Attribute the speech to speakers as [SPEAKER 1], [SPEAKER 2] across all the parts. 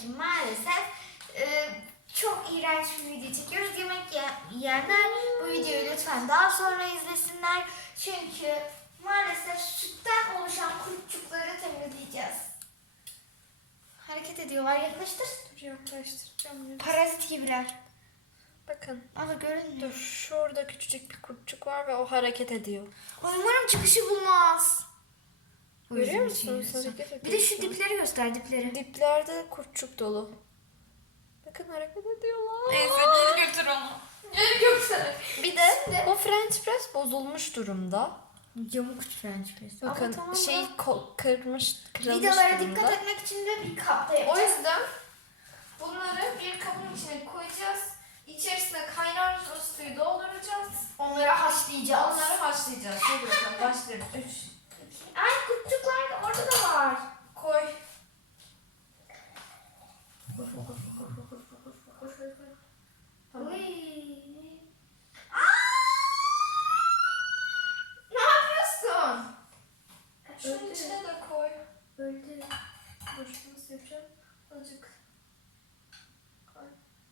[SPEAKER 1] ki maalesef çok iğrenç bir video çekiyoruz. Yemek yiyenler bu videoyu lütfen daha sonra izlesinler. Çünkü maalesef sütten oluşan kurtçukları temizleyeceğiz. Hareket ediyorlar. Yaklaştır.
[SPEAKER 2] Dur yaklaştıracağım.
[SPEAKER 1] Parazit gibiler.
[SPEAKER 2] Bakın.
[SPEAKER 1] Ama görünmüyor.
[SPEAKER 2] Dur şurada küçücük bir kurtçuk var ve o hareket ediyor.
[SPEAKER 1] Umarım çıkışı bulmaz.
[SPEAKER 2] Görüyor musunuz? Hareket ediyor.
[SPEAKER 1] Bir de şu dipleri göster, dipleri.
[SPEAKER 2] Diplerde kurtçuk dolu. Bakın hareket ediyorlar.
[SPEAKER 1] Neyse geri götür onu. Geri götür.
[SPEAKER 2] Bir de bu French press bozulmuş durumda.
[SPEAKER 1] Yamuk French press.
[SPEAKER 2] Bakın
[SPEAKER 1] Ama tamam
[SPEAKER 2] kırılmış
[SPEAKER 1] vidalara
[SPEAKER 2] durumda.
[SPEAKER 1] dikkat etmek için de bir kapta
[SPEAKER 2] O
[SPEAKER 1] yapacağız.
[SPEAKER 2] yüzden bunları bir kabın içine koyacağız. İçerisine kaynar suyu dolduracağız.
[SPEAKER 1] Onları haşlayacağız.
[SPEAKER 2] Onları haşlayacağız. Hadi bakalım başlayalım. 3.
[SPEAKER 1] Ay kurtçuklar da orada da var.
[SPEAKER 2] Koy. Tamam.
[SPEAKER 1] Ne yapıyorsun?
[SPEAKER 2] Şunun içine de koy.
[SPEAKER 1] Öldü.
[SPEAKER 2] Dur nasıl yapacağım? Azıcık. Koy.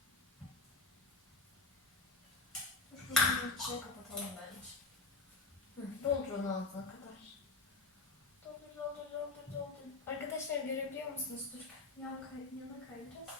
[SPEAKER 2] Dur bunun içine kapatalım bence. Doldur onu ağzına kadar. Doldur. Arkadaşlar görebiliyor musunuz? Dur. Yana kay biraz.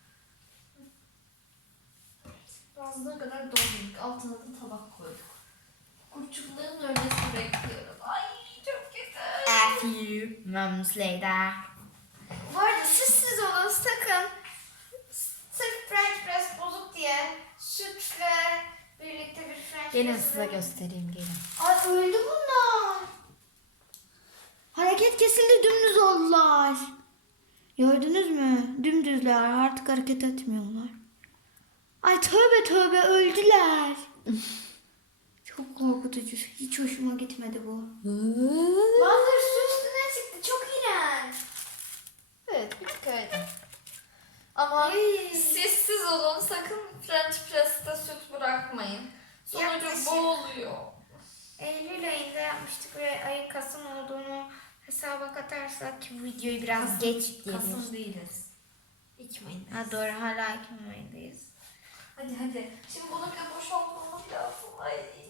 [SPEAKER 2] Ağzına kadar doldurduk. Altına da tabak koyduk. Kurtçukların ölmesini bekliyoruz. Ay çok kötü.
[SPEAKER 1] A few moments later. Bu arada siz olun sakın. Sırf French press bozuk diye sütle birlikte bir French
[SPEAKER 2] Gelin
[SPEAKER 1] press
[SPEAKER 2] size göstereyim gelin.
[SPEAKER 1] Ay öldü bunlar. Hareket kesildi, dümdüz oldular. Gördünüz mü? Dümdüzler, artık hareket etmiyorlar. Ay tövbe tövbe öldüler. Çok korkutucu. Hiç hoşuma gitmedi bu. Bazıları su üstüne çıktı. Çok iğrenç.
[SPEAKER 2] Evet bir tık öyle. Ama
[SPEAKER 1] Ay.
[SPEAKER 2] siz olun sakın French press'te süt bırakmayın. Sonucu
[SPEAKER 1] Yaklaşık.
[SPEAKER 2] boğuluyor.
[SPEAKER 1] Eylül ayında yapmıştık ve ayın Kasım olduğunu hesaba katarsak ki bu videoyu biraz geç diyelim.
[SPEAKER 2] Kasım değiliz. Ekim ayındayız.
[SPEAKER 1] Ha doğru, hala Ekim ayındayız.
[SPEAKER 2] Hadi. Şimdi bunu bir boşaltmamız lazım. Ay